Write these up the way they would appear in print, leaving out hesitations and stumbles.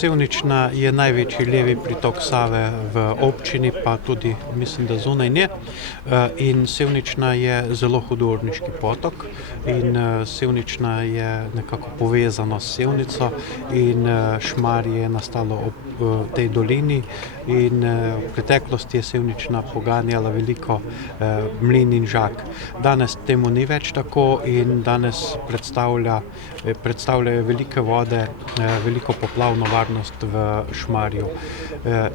Sevnična je največji levi pritok Save v občini, pa tudi mislim, da zunaj nje. In Sevnična je zelo hudourniški potok in Sevnična je nekako povezana s Sevnico in Šmarje je nastalo ob tej dolini in v preteklosti je Sevnična poganjala veliko mlin in žag. Danes temu ni več tako in danes predstavljajo velike vode, veliko poplavno varnost v Šmarju.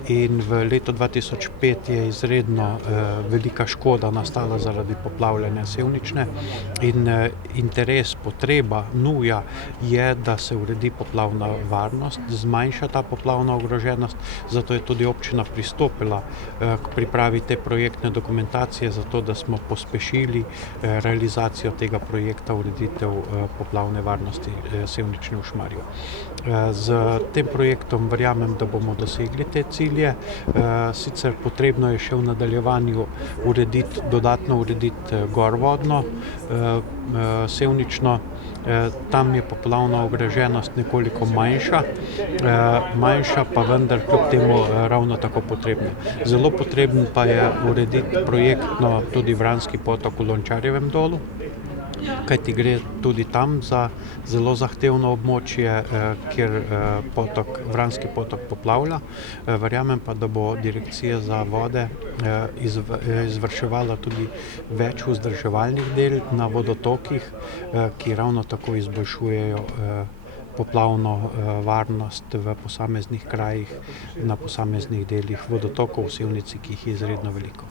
In v letu 2005 je izredno velika škoda nastala zaradi poplavljanja Sevnične in interes, potreba, nuja je, da se uredi poplavna varnost, zmanjša ta poplavna ogroženost, zato je tudi občina pristopila k pripravi te projektne dokumentacije, zato da smo pospešili realizacijo tega projekta ureditev poplavne varnosti Sevnične v Šmarju. Z tem projektom verjamem, da bomo dosegli te cilje, sicer potrebno je še v nadaljevanju dodatno urediti gorvodno Sevnično. Tam je poplavna ogroženost nekoliko manjša, pa vendar kljub temu ravno tako potrebna. Zelo potreben pa je urediti projektno tudi Vranski potok v Lončarjevem dolu, kajti gre tudi tam za zelo zahtevno območje, kjer Vranski potok poplavlja. Verjamem pa, da bo Direkcija za vode izvrševala tudi več vzdrževalnih del na vodotokih, ki ravno tako izboljšujejo poplavno varnost v posameznih krajih, na posameznih delih vodotokov v Sevnici, ki jih je izredno veliko.